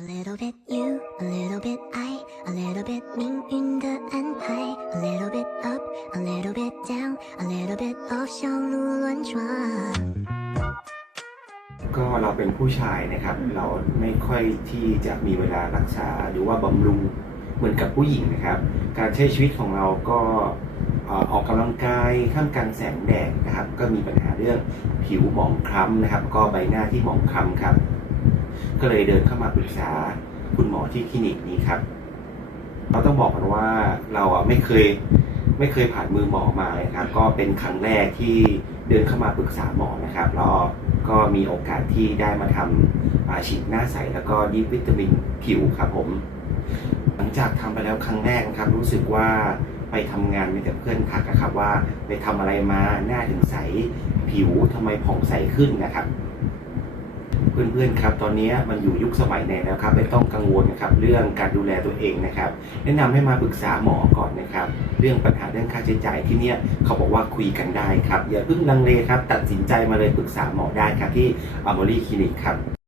A little bit you, a little bit I, a little bit 命运的安排。A little bit up, a little bit down, a little bit of 小鹿乱撞。 ก็เราเป็นผู้ชายนะครับ เราไม่ค่อยที่จะมีเวลารักษาหรือว่าบำรุงเหมือนกับผู้หญิงนะครับ การใช้ชีวิตของเราก็เอ่อออกกำลังกายท่ามกลางแสงแดดนะครับ ก็มีปัญหาเรื่องผิวหมองคล้ำนะครับ ก็ใบหน้าที่หมองคล้ำครับ ก็เลยเดินเข้ามาปรึกษาคุณหมอที่คลินิกนี้ครับ เราต้องบอกกันว่าเราอะไม่เคยไม่เคยผ่านมือหมอมาเลยครับ ก็เป็นครั้งแรกที่เดินเข้ามาปรึกษาหมอนะครับแล้วก็มีโอกาสที่ได้มาทำอาฉีดหน้าใสแล้วก็ดีวิตามินผิวครับผม หลังจากทำไปแล้วครั้งแรกครับ รู้สึกว่าไปทำงานมีแต่เพื่อนทักนครับว่าไปทำอะไรมาหน้าถึงใสผิวทำไมผ่องใสขึ้นนะครับ เพื่อนๆครับตอนนี้มันอยู่ยุคสมัยไหนแล้วครับ ไม่ต้องกังวลนะครับเรื่องการดูแลตัวเองนะครับ แนะนำให้มาปรึกษาหมอก่อนนะครับ เรื่องปัญหาเรื่องค่าใช้จ่ายที่เนี่ยเขาบอกว่าคุยกันได้ครับอย่าเพิ่งลังเลครับตัดสินใจมาเลยปรึกษาหมอได้ครับที่อัลโมรี่คลินิกครับ